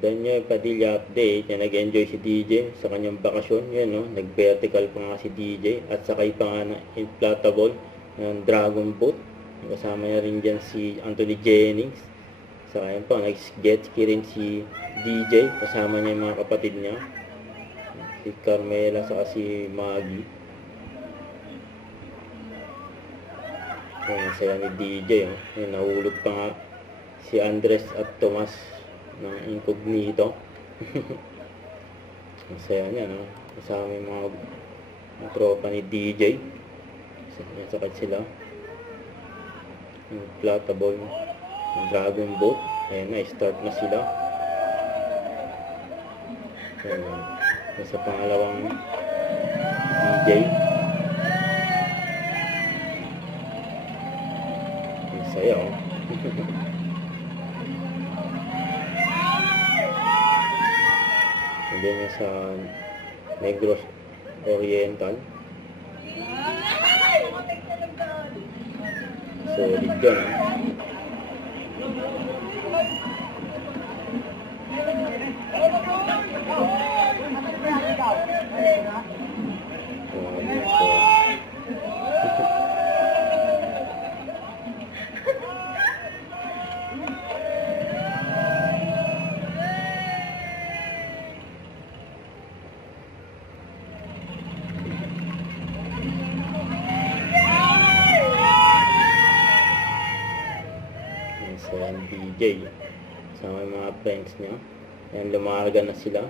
Daniel Padilla update na nag-enjoy si DJ sa kanyang bakasyon. Yan, no? Nag-vertical pa nga si DJ at sakay pa nga na inflatable ng Dragon Boat. Kasama na rin dyan si Anthony Jennings. Saka yan pa, nag-jet ski rin si DJ. Kasama niya yung mga kapatid niya. Si Carmela saka si Maggie. Yan, saya ni DJ. Oh. Yan, nahulog pa nga si Andres at Tomas ng incognito. Ang saya niya, no? Kasama yung mga tropa ni DJ. Sakit sila. Yung inflatable yung Dragon Boat. Ayan na, start na sila. Ayan, sa pangalawang DJ. Ang saya, oh. And then sa Negros Oriental. Solid yan, ha? So, yan DJ sama yung mga friends niya. Yan, lumarga na sila.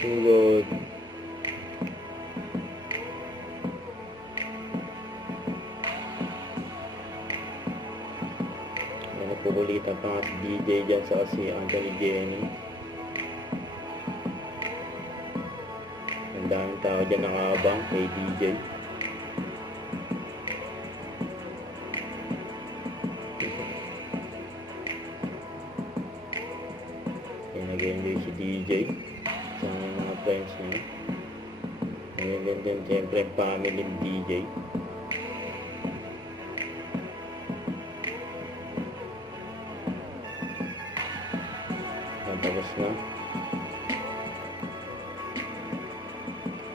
Sugod. Nagpukulitan pa nga si DJ dyan sa si Anthony Jennings. Ang daming tao dyan nakabang kay DJ. Yan, nag-enjoy si DJ sa mga friends niya. Ngayon din siyempre family ni DJ. Tapos na.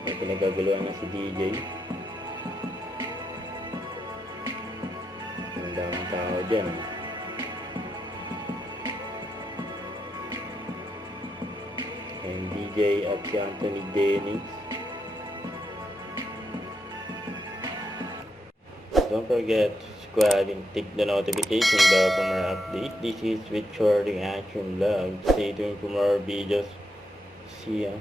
May pinagaguluhan na si DJ. Ang daming tao dyan. And DJ at si Anthony Jennings. Don't forget to subscribe and tick the notification bell for more updates. This is with Short Reaction Vlog. Stay tuned for more videos. See ya.